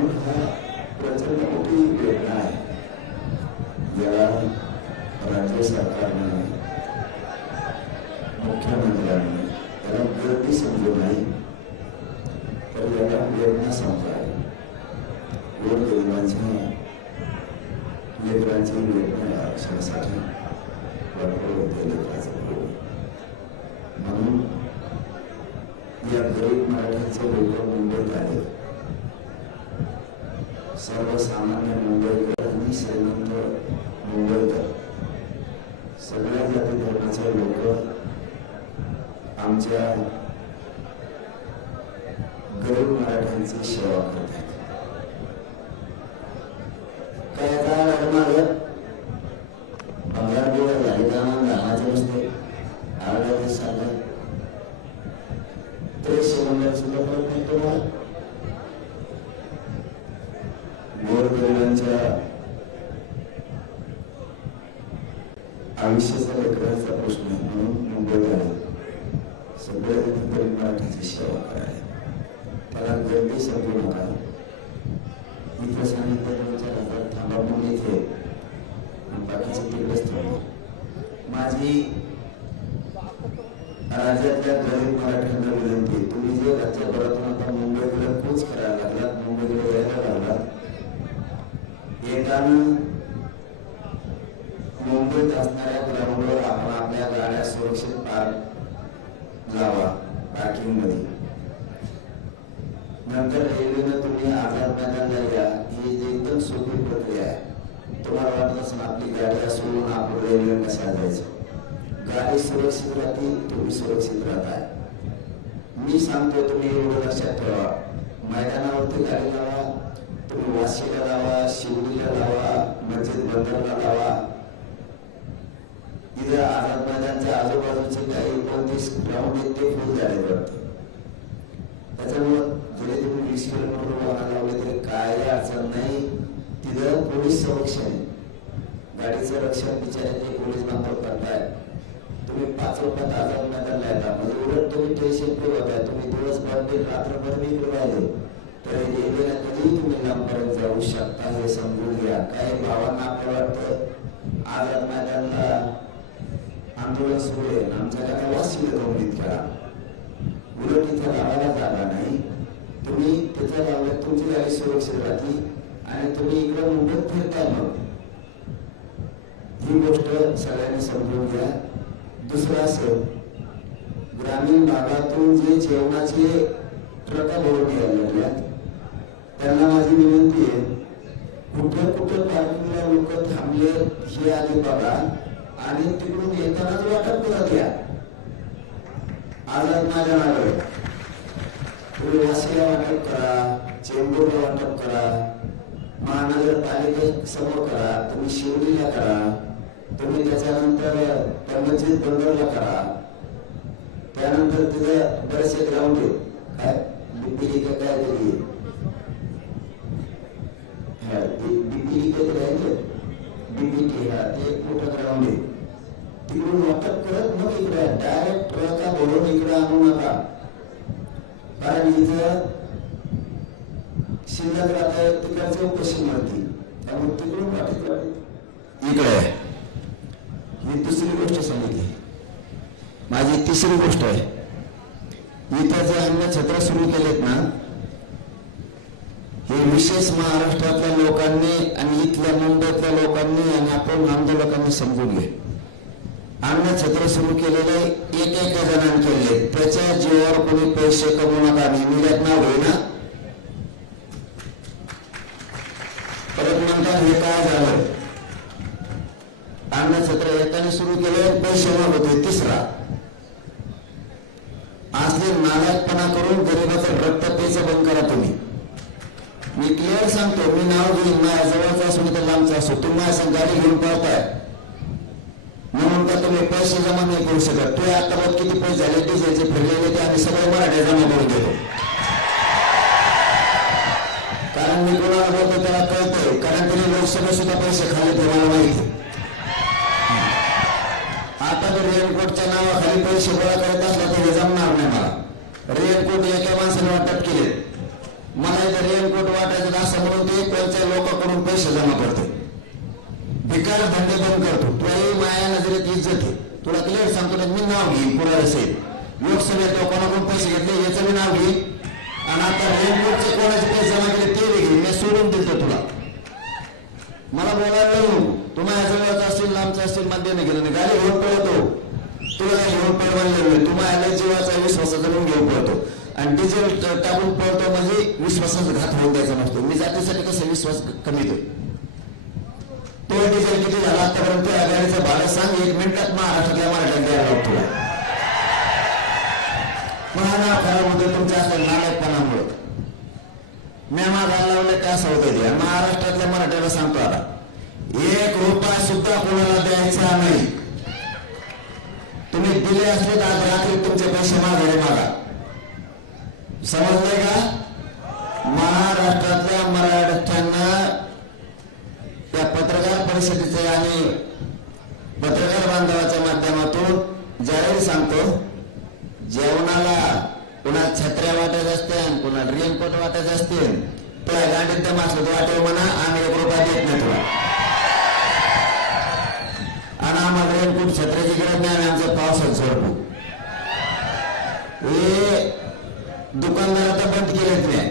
म्हणून हा प्रचंड मोठी वेदना आहे. या राज्य सरकारने मुख्यमंत्र्यांनी त्याला गर्दी समजून नाही तर याला वेदना समजावी. गोरगरिबांच्या लेकरांची वेदना आरक्षणासाठी वापर होते लेकराचं भाऊ. म्हणून या गरीब मराठ्यांचे लोक मुंबईत आले. सर्वसामान्य मुंबईकर आणि श्रीमंत मुंबईकर सगळ्या जाती धर्माचे लोक आमच्या गरीब मराठ्यांची सेवा करतात. काय आता बंगाल झाले गावाचे रस्ते आवडा ते सांगा ते शिवंदर सुद्धा फरक नाही तुम्हाला. गोरगरिबांच्या आयुष्याचा लेकराचा प्रश्न आहे म्हणून मुंबईत आले. सगळ्या गरीब मराठीची सेवा करायला त्याला गर्दी समजू नका. इथं सांगितलं तुमच्या घरात थांबा म्हणून इथे बाकीचे तिकडेच थांबा. माझी राज्यातल्या गरीब मराठ्यांना विनंती, तुम्ही जे राज्यभरातून आता मुंबईकडे कूच करायला लागलात, मुंबईकडे यायला लागलात, एकानं मुंबईत असणाऱ्या ग्राउंडवर आपण आपल्या गाड्या सुरक्षित पार्क लावा पार्किंग मध्ये. नंतर रेल्वेनं तुम्ही आझाद मैदानला या. ही एकदम सोपी प्रक्रिया आहे. तुम्हाला वाटत असेल आपली गाडी सोडून आपण रेल्वे कशा जायचं. गाडी सुरक्षित राहते, तुम्ही सुरक्षित राहताय. मी सांगतो तुम्ही एवढं लक्षात ठेवा. मैदानावरती गाडी लावा, तुम्ही वाशीला लावा, शिवडीला लावा, मस्जिद बंदरला लावा. इथं आझाद मैदानच्या आजूबाजूचे काही 29 ग्राउंड आहेत ते फुल झाले वाटते. त्याच्यामुळं जरी तुम्ही 20 किलोमीटर वाहन लावले तरी काही अडचण नाही. तिथं पोलीस संरक्षण आहे. गाडीचं रक्षण बिचारे ते पोलीस बांधव करताय. तुम्ही 5 रुपयात आझाद मैदानला येता म्हणजे उलट तुम्ही टेन्शन फ्री होताय. तुम्ही दिवसभर बी रात्रभर बी इकडे राहिले तर रेल्वेला कधीही तुम्ही लांबपर्यंत जाऊ शकता हे समजून घ्या. काही भावांना आपल्याला वाटतं आझाद मैदानला आंदोलन सुरू आहे आमच्या काय वाशीला जाऊन करा. उलट इथे लावायला जागा नाही. तुम्ही तिथे लावल्यात तुमची गाडी सुरक्षित राहते आणि तुम्ही इकडे मुंबईत फिरताय. मग ही गोष्ट सगळ्यांनी समजून घ्या. दुसरं असं ग्रामीण भागातून जे जेवणाचे ट्रका भरून यायला लागल्यात त्यांना माझी विनंती आहे, कुठे कुठे पार्किंगला लोक थांबले हे आधी बघा आणि तिकडून येतानाच वाटप करत या. आझाद मैदानावर तुम्ही वाशीला वाटप करा, चेंबूरला वाटप करा, महानगरपालिके समोर करा, तुम्ही शिवडीला करा, तुम्ही त्याच्यानंतर मस्जिद बंदरला करा. त्यानंतर तिथे बरेचसे ग्राउंड आहेत. काय बिपिली काय तरी बिपिली काहीतरी बीबीटी ते एक मोठं ग्राउंड आहे. तिकडून वाटप करत मग इकडे डायरेक्ट ट्रका भरून इकडे आणू नका. कारण इथं शिल्लक राहत तिकडचे पश्चिम मारती त्यामुळे तिकडून वाटत इकडे. ही दुसरी गोष्ट सांगितली. माझी तिसरी गोष्ट आहे, इथं जे अन्न छत्र सुरू केलेत ना हे विशेष महाराष्ट्रातल्या लोकांनी आणि इथल्या मुंबईतल्या लोकांनी आणि आपण आंदोलकांनी समजून घे. अन्न छत्र सुरू केलेले एक जणांनी केले. त्याच्या जीवावर कोणी पैसे कमवू नका. निर्यात ना होईना परत म्हणतात हे काय झालं. अन्न छत्र एकाने सुरू केले, पैसे मागत होते. तिसरा असले नालायकपणा करून गरीबाचं रक्त प्यायचं बंद करा तुम्ही. मी क्लिअर सांगतो, मी नाव घेईन, माझ्या जवळचा असो तर लांबचा असो, तुम्ही माझ्या गाडी घेऊन पळताय म्हणून का तुम्ही पैसे जमा नाही करू शकत. तो आता किती पैसे झाले डिझेलचे फिरलेले ते आम्ही सगळे मराठ्या जमा करून देतो. कारण मी कोणाला बोलतो त्याला कळतंय, कारण तरी लोकसभा सुद्धा पैसे खाले ते मला माहिती. आता जर रेनकोटच्या नावाखाली पैसे गोळा करत असला तर हे जमणार नाही. मला रेनकोट एका माणसाने वाटप केले. मला इथं रेनकोट वाटायचं असं म्हणून ते कोणत्या लोकांकडून पैसे जमा करते, भिकार धंदे बंद करतो. तुलाही माया नजरेत इज्जत आहे. तुला क्लिअर सांगतो ना, मी नाव घेईन पुढे असेल लोकसभेत कोणाकडून पैसे घेतले याचं मी नाव घेईन, आणि आता रेनकोटचे कोणाचे पैसे जमा केले ते घेईन. मी सोडून दिलं तुला, मला बोलायला नको. तुम्हाला जवळच असतील लांबचं असतील मध्ये नाही गेलं नाही, गाडी घेऊन पळतो. तुला काही घेऊन पळवलं नाही, तुम्हाला जीवाचा विश्वासाचा म्हणून घेऊन पळतो, आणि डिझेल टाकून पळतो म्हणजे विश्वासाचा घात होऊन द्यायचा नसतो. मी जातीसाठी कसं विश्वास कमी देतो. तो डिझेल किती झाला आतापर्यंत या गाडीचं भाडं सांग, 1 मिनिटात महाराष्ट्रातल्या मराठ्याला द्यायला लागतो. महानाव खराब होतं तुमच्या असं नालायकपणामुळे. म्यामा घायला लावले काय असं होतं ते. महाराष्ट्रातल्या मराठ्याला सांगतो आता, 1 रुपया सुद्धा कोणाला द्यायचा नाही. तुम्ही दिले असले तर आज रात्री तुमचे पैसे माघारी मागा. समजलंय का? महाराष्ट्रातल्या मराठ्यांना त्या पत्रकार परिषदेचे आणि पत्रकार बांधवाच्या माध्यमातून जाहीर सांगतो, जेवणाला कुणा छत्र्या वाटत असतील, कुणा रेनकोट वाटत असतील, तुला गाडीत दम असलं तर वाटेल म्हणा, आम्ही 1 रुपया देत नाही तुला. आणि आम्हाला रेनकोट छत्र्याची गरज नाही, आम्ही आमच्या पावसात झोडपू. हे दुकानदार आता बंद केलेत नाही.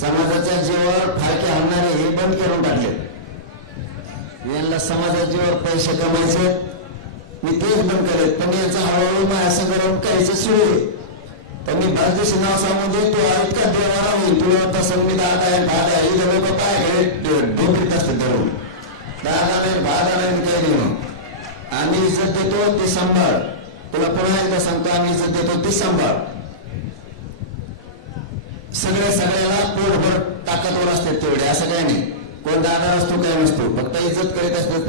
समाजाच्या जीवावर फारके आणणारे हे बंद करून टाकले. यांना समाजाच्या जीवावर पैसे कमायचे, मी तेच बंद करेल. पण यांचा हळूहळू असं करून काहीच सुरू आहे. तर मी भारदेशी नाव सांगून दे, तू इतका देवारा होईल, तुला तसं मी दादा आहे भादा आहे. इथं लोक पाय ढोकरीत असतात धरून, दादा नाही भादा नाही काही नाही. आम्ही इज्जत देतो ते सांभाळ. तुला पुन्हा एकदा सांगतो, आम्ही इज्जत देतो ते सांभाळ. सगळ्याला पोटभर ताकदवर असते तेवढे, असं काही नाही. कोण दादा असतो काही नसतो, फक्त इज्जत करीत असतो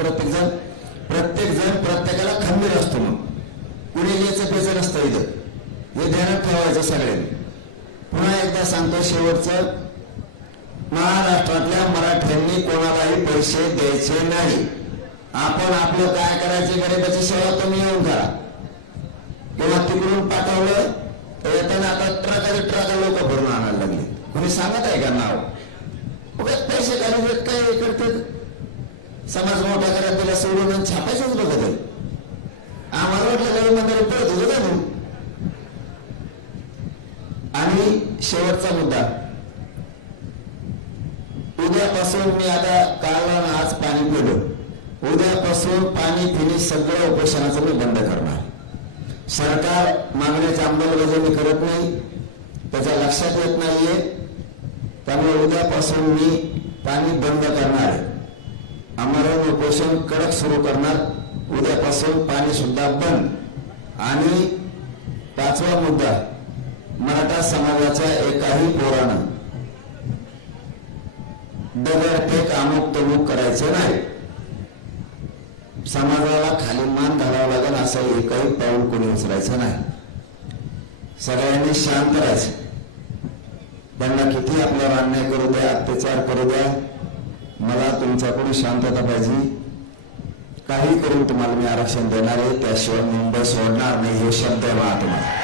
प्रत्येक जण प्रत्येकाला खंबीर असतो. मग कुणी लिहायचं पैसे नसतं इथं, हे ध्यानात ठेवायचं सगळ्यांनी. पुन्हा एकदा सांगतो शेवटचं, महाराष्ट्रातल्या मराठ्यांनी कोणालाही पैसे द्यायचे नाही. आपण आपलं काय करायचे, गरिबाची सेवा तुम्ही येऊन करा. किंवा तिकडून पाठवलं तर येताना आता ट्रका लोक भरून आणायला लागले. कोणी सांगत आहे का नाव? पैसे घालून काय करतात, समाज मोठा करा त्याला सोडून छापायचंच बघत आहे. आम्हाला वाटलं काही मंदिर पळत होतं का म्हणून. आणि शेवटचा मुद्दा, उद्यापासून मी आता काल आज पाणी पिलं, उद्यापासून पाणी पिणे सगळं उपोषणाचं मी बंद करणार. सरकार मागण्याची अंमलबजावणी करत नाही, त्याच्या लक्षात येत नाहीये. त्यामुळे उद्यापासून मी पाणी बंद करणार आहे. आमरण उपोषण कडक सुरू करणार. उद्यापासून पाणी सुद्धा बंद. आणि 5वा मुद्दा, मराठा समाजाच्या एकाही पोरानं दगडफेक अमुक तमुक करायचं नाही. समाजाला खाली मान घालावं लागेल असं एकही पाऊल कोणी उचलायचं नाही. सगळ्यांनी शांत राहायचं. त्यांना किती आपल्यावर अन्याय करू द्या, अत्याचार करू द्या, मला तुमच्याकडून शांतता पाहिजे. काही करून तुम्हाला मी आरक्षण देणार आहे, त्याशिवाय मुंबई सोडणार नाही. हे शब्द आहे मला तुम्हाला.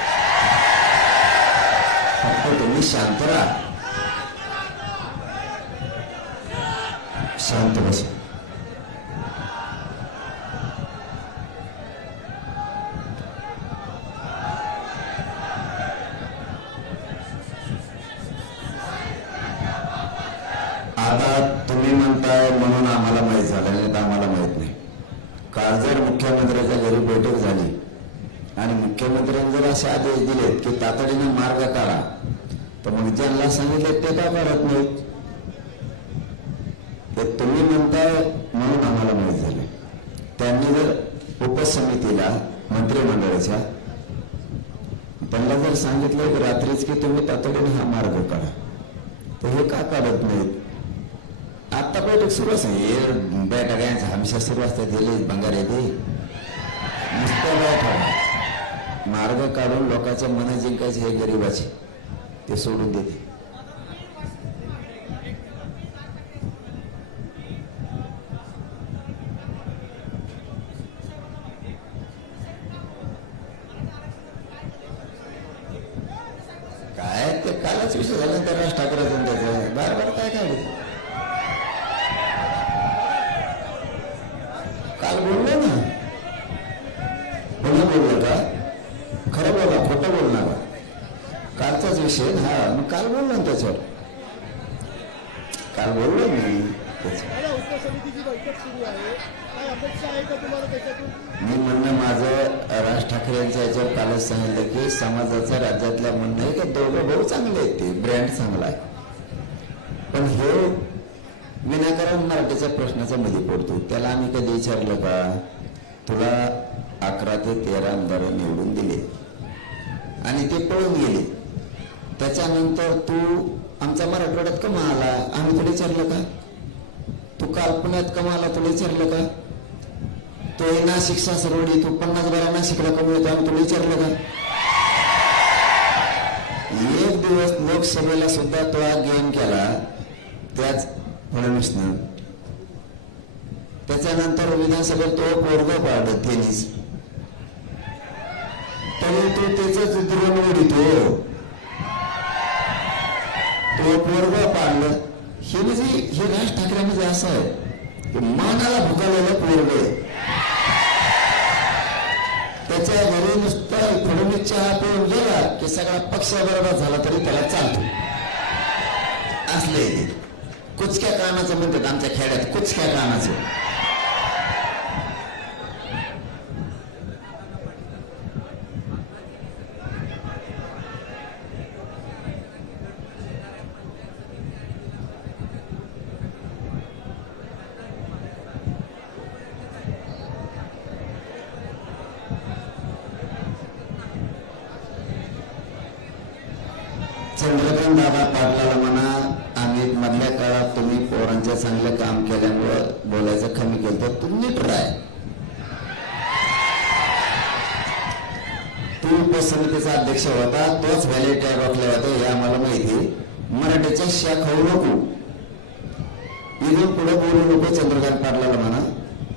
फक्त तुम्ही शांत राहा, शांत बसा. आता तुम्ही म्हणताय म्हणून आम्हाला माहित झालं नाही तर आम्हाला माहित नाही. काल जर मुख्यमंत्र्याच्या घरी बैठक झाली आणि मुख्यमंत्र्यांनी जर असे आदेश दिलेत की तातडीने मार्ग काढा, तर मग ज्यांना सांगितले ते का करत नाहीत? ते तुम्ही म्हणताय म्हणून आम्हाला माहित झाले. त्यांनी जर उपसमितीला मंत्रिमंडळाच्या त्यांना जर सांगितलं की रात्रीच की तुम्ही तातडीने हा मार्ग काढा, तर हे का काढत नाहीत? आता बैठक सुरू असते, हे बैठक यांचा हमेशा सुरू असतात. गेले बंगार येते नुसतं बैठक, मार्ग काढून लोकांच्या मन जिंकायचे हे गरीबाचे, ते सोडून देते. काय ते कालच विषय झाला त्या राज ठाकरे त्याचं बार बार काय काय झाले. काल बोललो ना, पुन्हा बोललो का? खरं बोला, खोटं बोलणार. कालचाच विषय. हा, मग काल बोललो ना त्याच्यावर. काल बोललो मी त्याच्यावर. उत्तर समितीची बैठक सुरू आहे, काय अपेक्षा आहे का तुम्हाला त्याच्यातून? मी म्हणणं माझं राज ठाकरे यांच्या याच्यावर कालच सांगितलं की समाजाचं राज्यातल्या म्हणणं आहे की दोघं भाऊ चांगले आहेत, ते ब्रँड चांगला आहे. पण हे विनाकारण मराठीच्या प्रश्नाच्या मध्ये पडतो. त्याला आम्ही कधी विचारलं का तुला 11 ते 13 आमदार निवडून दिले आणि ते पळून गेले, त्याच्यानंतर तू आमचा मराठवाड्यात कमा आला, आम्ही तुला विचारलं का? तू काल पुण्यात कमा आला, तुला विचारलं का? तो नाशिक सासरवडी, तू 50 बारा नाशिकला कमी होतो, आम्ही तुला विचारलं का? एक दिवस लोकसभेला सुद्धा तो गेम केला त्याच फडणवीसनं. त्याच्यानंतर विधानसभेत तो पोरग पाडत त्यांनीच, तरी तो त्याच द्रोण उडीतो, तो पोरग पाडलं. हे म्हणजे हे राज ठाकरे म्हणजे असं आहे की मानाला भुकालेलं पोरग आहे. त्याच्या घरी नुसतं फडणवीस चहा पिऊन गेला की सगळा पक्ष बरोबर झाला तरी त्याला चालतो. असले ते कुचक्या कानाचं म्हणतात आमच्या खेड्यात, कुचक्या कानाचं. चंद्रकांत दादा पाटलाला म्हणा, आम्ही मधल्या काळात तुम्ही पोरांचं चांगलं काम केल्यामुळं बोलायचं कमी केलं, तर तू नीट राह. तू उपसमितीचा अध्यक्ष होता, तोच व्हॅलिटी रोखला होता हे आम्हाला माहिती. मराठीच्या शाख होऊ नको, इथून पुढे बोलू नको चंद्रकांत पाटलाला म्हणा,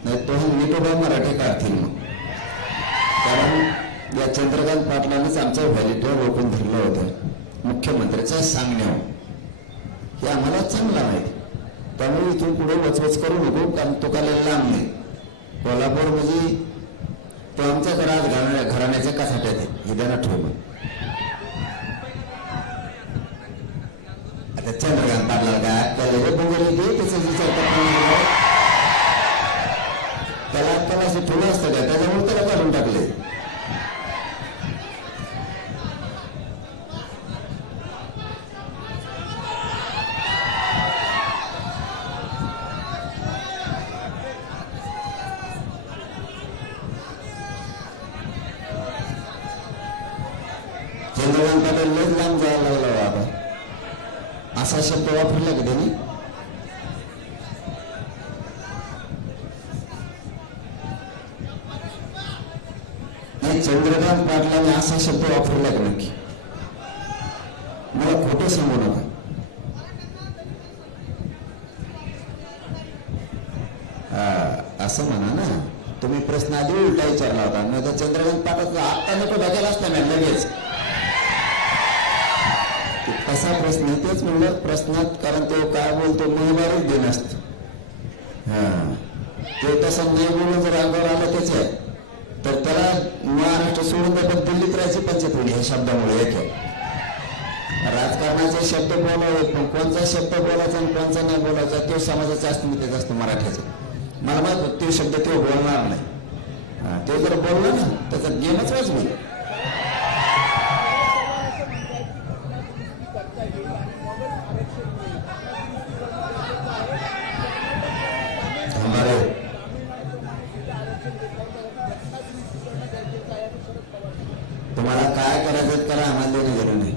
नाही तो नीट उभा मराठी काढतील मग. कारण या चंद्रकांत पाटलानेच आमच्या व्हॅलिटीवर रोखून धरलं होतं मुख्यमंत्र्याच्या सांगण्यावर. हे आम्हाला चांगला माहिती. त्यामुळे इथून पुढे वचवच करू नको, कारण तो काय लांब नाही. कोल्हापूर म्हणजे तो आमच्या घराण्याच्या कसाट्यात आहे, हे ध्यानात ठेवलं. आता चंद्रकांत पाटला काय त्याला वगैरे दे, त्याचा विचार करताना त्याला असं ठेवलं असतं का, त्याच्यामुळे त्याला काढून टाकले. चंद्रकांत पाटील लय लांब जायला लागला बाबा, असा शब्द वापरला का त्यांनी? नाही, चंद्रकांत पाटलाने असा शब्द वापरला का नक्की? मला खोटं सांगू नका. असं म्हणा ना, तुम्ही प्रश्न आधी उलटा विचारला होता, नाही तर चंद्रकांत पाटलाचा आत्ता नको बघायला असता ना लगेच. कसा प्रश्न तेच म्हणलं प्रश्नात, कारण तो काय बोलतो महबारीच देण असत. ते तसं नाही बोलून जर अंगावर आलं त्याच्या तर त्याला महाराष्ट्र सोडून त्याबद्दल दिल्लीत राहायची पंचायत होईल ह्या शब्दामुळे. एक राजकारणाचे शब्द बोलावे, पण कोणता शब्द बोलायचा आणि कोणचा नाही बोलायचा तो समाजाचा अस्मितेचा असतो मराठ्याचा. मला माहित तो शब्द तो बोलणार नाही, ते जर बोलला ना त्याचा गेमच वाजवेल. तुम्हाला काय करायचं करा, आम्हाला देणं घेणं नाही.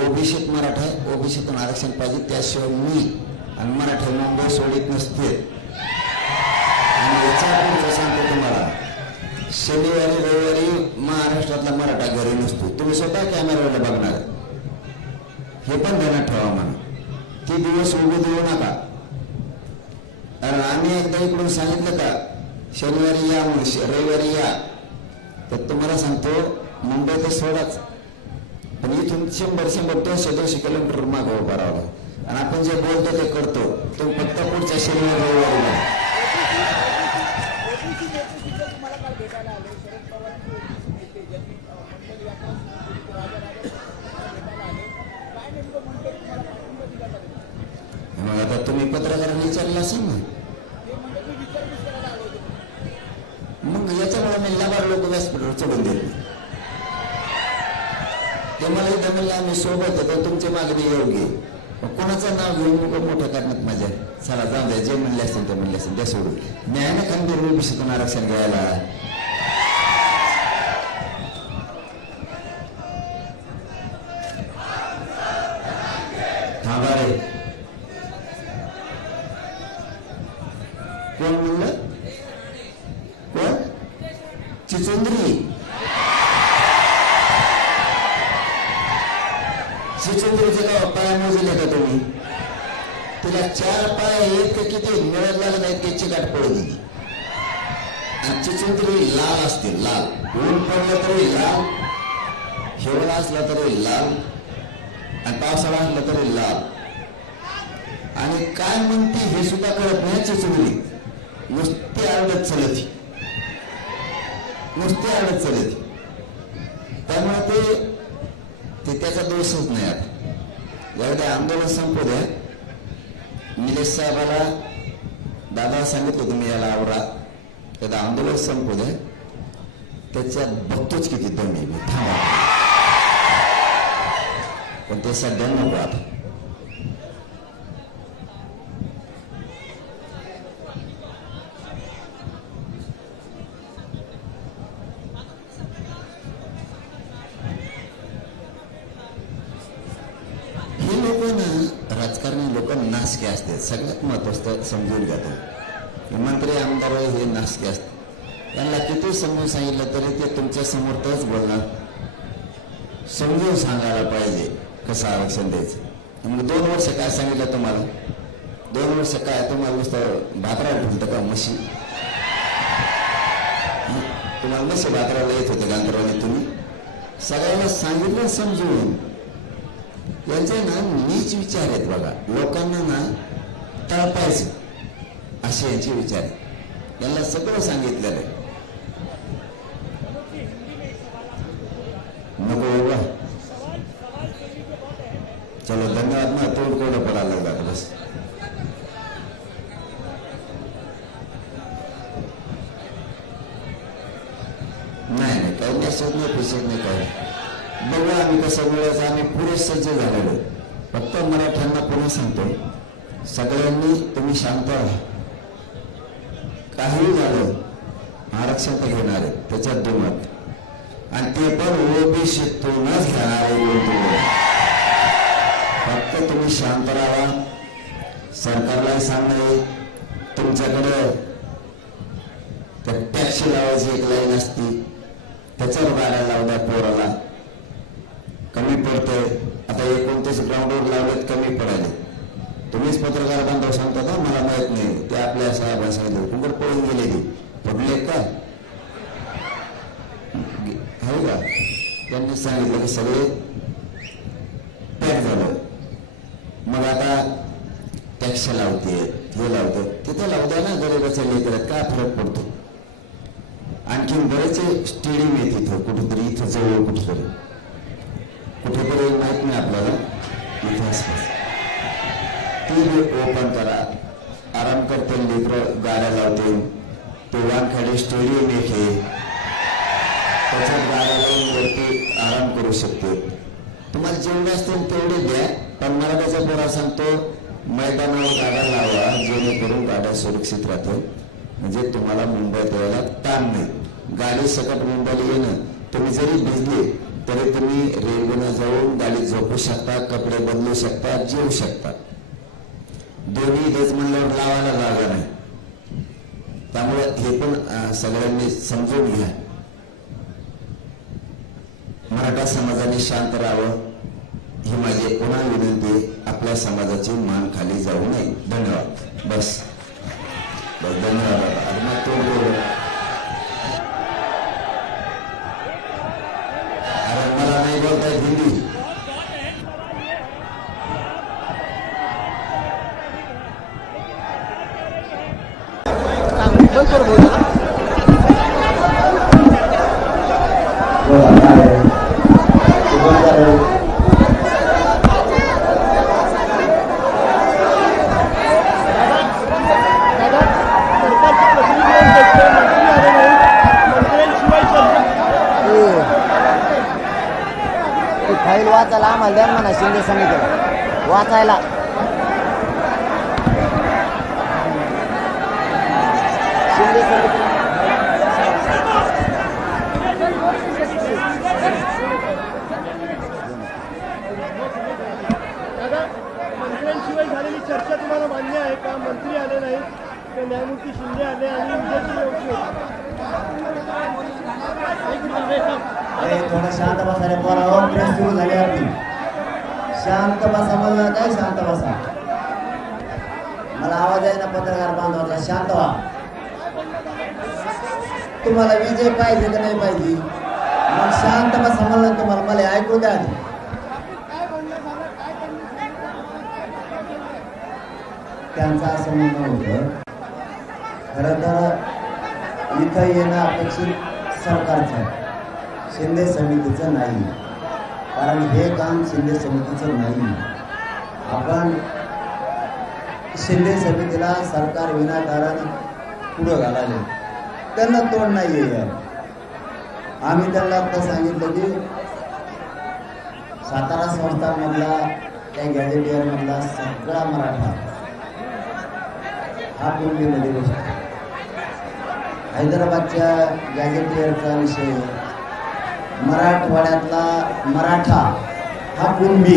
ओबीसीत मराठा, ओबीसीतून आरक्षण पाहिजे, त्याशिवाय मी आणि मराठा मुंबई सोडित नसते. आणि याच्या सांगतो तुम्हाला, शनिवारी रविवारी महाराष्ट्रातला मराठा घरी नसतो. तुम्ही स्वतः कॅमेऱ्यावर बघणार, हे पण ध्यानात ठेवा म्हणा. ते दिवस उभे देऊ नका. कारण आम्ही एकदा इकडून सांगितलं का शनिवारी या म्हणून, रविवारी या, तर तुम्हाला सांगतो मुंबई तर सोडाच, पण इथून 100-200 किलोमीटर मागं उभा राहावं. आणि आपण आपण जे बोलतो ते करतो. तो फक्त पुढच्या शनिवार रविवारी नाही. ओबीसी नेते सुद्धा तुम्हाला काल भेटायला आले. शरद पवारांचे ओबीसी नेते ज्यांनी मंडळी आता राजा भेटायला आले. काय नेमकं म्हणतो तुम्हाला पाठिंबा दिला पाहिजे? मग आता तुम्ही पत्रकारांनी विचारलं असेल ना. ते म्हणजे मी विचारपूस करायला आलो होतो. मग याच्यामुळे मी लाभार लोक व्यासपीठावर चढून देत नाही. ते मला इथं म्हणलं आम्ही सोबत येतो तुमची मागणी योग्य. मग कोणाचं नाव घेऊन मोठं करण्यात मजा आहे. चला जाऊ द्या, जे म्हणले असतील ते म्हणले असतील त्या सोडून न्याय ना खंबीर ओबीसीतून आरक्षण घ्यायला. थांबा रे, कोण म्हणलं? कोण? चिचुंद्री. चिचुंद्रीचे का पाय मोजले का तुम्ही? तिला 4 पाय आहेत का किती मिळत लागत आहेत की चिकाट पडू दिली. आणि चिचुंद्री लाल असते, लाल. ऊन पडलं तरी लाल, हिवाळा असला तरी लाल, आणि पावसाळा असला तरी लाल. आणि काय म्हणते हे सुद्धा कळत नाही चिचुंद्री. नुसती आडत चलती, नुसती आडत चलती. त्यामुळे ते त्याचा दोषच नाही. आता एवढ्या आंदोलन संपू द्या. निलेश साहेबाला दादा सांगितलं तुम्ही याला आवरा, त्याचं आंदोलन संपू द्या. त्याच्यात बघतोच किती दमी थांबा, पण ते सध्या नको. आता हे लोक ना, राजकारणी लोक नासके असतात. सगळ्यात महत्वाचं समजून घेतात. मंत्री आमदार हे नासके असतात. त्यांना किती समजून सांगितलं तरी ते तुमच्या समोर तरच बोलणार. समजून सांगायला पाहिजे कसं आरक्षण द्यायचं. मग 2 वर्ष काय सांगितलं तुम्हाला? 2 वर्ष काय तुम्हाला नुसतं भाकरायला ठेवतं का म्हशी? तुम्हाला म्हशी भाकरायला येत होते गांधर्वाने तुम्ही? सगळ्यांना सांगितलं समजून. यांचे ना नीच विचार आहेत बघा. लोकांना ना तळपायचं असे यांचे विचार आहेत. यांना सगळं सांगितलेलं आहे. नको बाबा, चलो धन्यवाद ना. तोंड कोरडं पडायला लागला बस. नाही काही मेसेज नाही, फिसेज नाही, काही बघू आम्ही कसं मिळायचं. आम्ही पुरे सज्ज झालेलो. फक्त मराठ्यांना पुन्हा सांगतो, सगळ्यांनी तुम्ही शांत राहा. काही झालं आरक्षण तर घेणार आहे, त्याच्यात दुमत. आणि ते पण ओबीसीतूनच घेणार आहे. फक्त तुम्ही शांत राहा. सरकारलाही सांगणे, तुमच्याकडे टॅक्सी लावायची एक लाईन असती, त्याच्यावर गाड्या लावल्या पोराला कमी पडते. आता 29 ग्राउंडवर लावलेत, कमी पडायले. तुम्हीच पत्रकार बांधव सांगता का? मला माहित नाही. ते आपल्या साहेबांना सांगितलं कुठं पळून गेले, ते पडले का आहे का? त्यांनी सांगितलं की सगळे पॅक झालं. मग आता टॅक्स लावते, हे लावते, तिथं लावू द्या ना. गरीबाच्या लेकरात काय फरक पडतो? आणखीन बरेचसे स्टेडियम आहेत इथं कुठेतरी, इथं जवळ कुठेतरी माहित नाही आपल्याला. इतिहास ती ओपन करा. आराम करते लेकरं, गाड्या लावते. ते वानखेडे स्टेडियम एक आहे, त्याच्यात गाड्या लावून वरती आराम करू शकते. तुम्हाला जेवढे असतील तेवढे द्या. पण मराठाचा पोरा सांगतो, मैदानावर गाड्या लावा जेणेकरून गाड्या सुरक्षित राहतील. म्हणजे तुम्हाला मुंबईत यायला ताण नाही. गाडी सकट मुंबईला येणं, तुम्ही जरी भिजले तरी तुम्ही रेल्वेनं जाऊन गाडीत झोपू शकता, कपडे बदलू शकता, जेवू शकता. दोन्ही देश म्हणल्यावर लावायला जागा नाही. त्यामुळे हे पण सगळ्यांनी समजून घ्या. मराठा समाजाने शांत राहावं ही माझी पुन्हा विनंती. आपल्या समाजाची मान खाली जाऊ नये. धन्यवाद. बस धन्यवाद. अरे मला नाही बोलता हिंदी. परस्पर बोला. बोला काय आहे? कोण काय आहे? दादा सरकारचे प्रतिनिधी आहेत, मंत्री आले नाहीत, मंत्र्यांशिवाय चर्चा. ती फाईल वाचायला आम्हाला द्या म्हणा शिंदे समितीला वाचायला. शिंदे समिती दादा मंत्र्यांशिवाय झालेली चर्चा तुम्हाला मान्य आहे का? मंत्री आले नाहीत तर न्यायमूर्ती शिंदे आले आणि विजयची योग्य थोडं शांत बसा रे पोरांनो, प्रेस सुरू झाली आपली. शांत बसा मला काय शांत बसा. मला आवाज आहे ना पत्रकार बांधवाचा, शांत व्हा. तुम्हाला विजय पाहिजे का नाही पाहिजे? मग शांत बसा मला, तुम्हाला मला ऐकू द्या आधी. त्यांचं असं म्हणणं होतं, खरं तर इथं येणं अपेक्षित सरकारचं आहे, शिंदे समितीचं नाही. कारण हे काम शिंदे समितीचं नाही. आपण शिंदे समितीला सरकार विनाकारण पुढं घालाले, त्यांना तोड नाही आहे. आम्ही त्यांना आता सांगितलं की सातारा संस्थांमधला त्या गॅजेटियरमधला सगळा मराठा हा कुणबीमध्ये बसतो. हैदराबादच्या गॅजेटियरचा विषय, मराठवाड्यातला मराठा हा कुणबी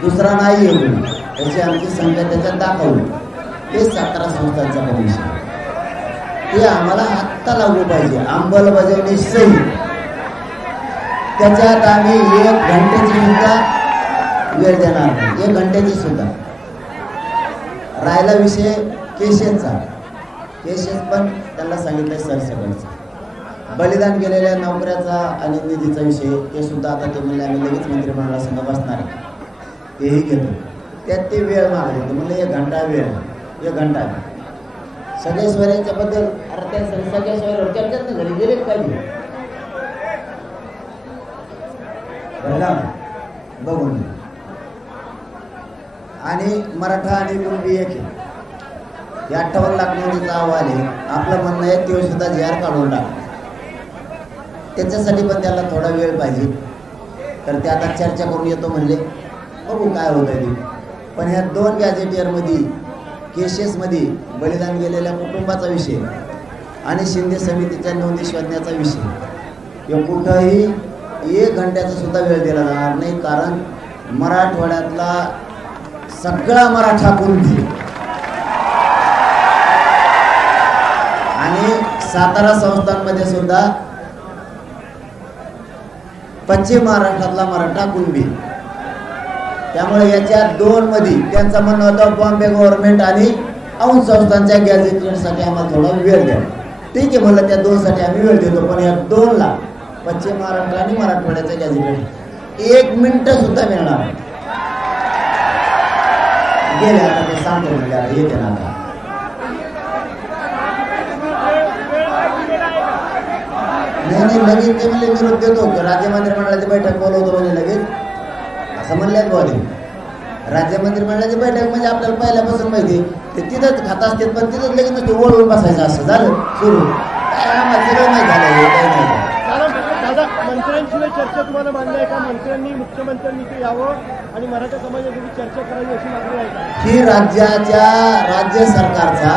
दुसरा नाही येऊन त्याची आमची संख्या त्याच्यात दाखवली. ते सातारा संस्थांचा पण विषय, ते आम्हाला आत्ता लागू पाहिजे अंमलबजावणी सहित. त्याच्यात आम्ही 1 घंट्याची सुद्धा वेळ देणार नाही, 1 घंट्याची सुद्धा. राहिला विषय केशेसचा, केशेस पण त्यांना सांगितलं सरसकटचा. बलिदान केलेल्या नोकऱ्याचा आणि निधीचा विषय ते सुद्धा आता ते म्हणले आम्ही लगेच मंत्रिमंडळासंग बसणार आहे, तेही घेतो. त्यात ते वेळ मागले तर म्हणलं 1 घंटा वेळ, 1 घंटा. सगळे स्वराज्याबद्दल अरे त्या सगळ्या स्वरावर चर्चाच नाही झाली, गेलेच पाहिजे बघून. आणि मराठा आणि कुणबी एक आहे. 58 लाख नोंदीचा अहवाल आहे. आपलं म्हणणं आहे ते सुद्धा JR काढून टाक. त्याच्यासाठी पण त्याला थोडा वेळ पाहिजे. तर ते आता चर्चा करून येतो म्हणले, बघू काय होतं ते. पण ह्या 2 गॅजेटियरमध्ये केसेसमध्ये बलिदान गेलेल्या कुटुंबाचा विषय आणि शिंदे समितीच्या नोंदी शोधण्याचा विषय, किंवा कुठंही 1 घंट्याचा सुद्धा वेळ दिला जाणार नाही. कारण मराठवाड्यातला सगळा मराठा कुणबी आणि सातारा संस्थांमध्ये सुद्धा पश्चिम महाराष्ट्रातला मराठा कुणबी. त्यामुळे याच्या 2 मध्ये त्यांचं म्हणणं होतं बॉम्बे गव्हर्नमेंट आणि औंध संस्थांच्या गॅजेटियरसाठी आम्हाला थोडा वेळ द्या. ठीक आहे म्हणलं, त्या 2 साठी आम्ही वेळ देतो. पण या 2 ला पश्चिम महाराष्ट्र आणि मराठवाड्याच्या गॅजेटियर 1 मिनिट सुद्धा मिळणार नाही. गेले आता ते सांगतो म्हणजे आता येते ना. आता नाही लगेच ते म्हणले विरोध देतो, राज्य मंत्रिमंडळाची बैठक बोलवतो म्हणजे लगेच असं म्हणले बोले. राज्य मंत्रिमंडळाची बैठक म्हणजे आपल्याला पहिल्यापासून माहिती ते तिथंच खात असते, पण तिथंच लगेच ते ओळखून बसायचं असं झालं सुरू. काय आम्हाला सगळं नाही झालं, हे काही नाही. दादा मंत्र्यांशिवाय चर्चा तुम्हाला मान्य आहे का? मंत्र्यांनी मुख्यमंत्र्यांनी इथे यावं आणि मराठा समाजासाठी चर्चा करावी अशी मागणी आहे का? ही राज्य सरकारचा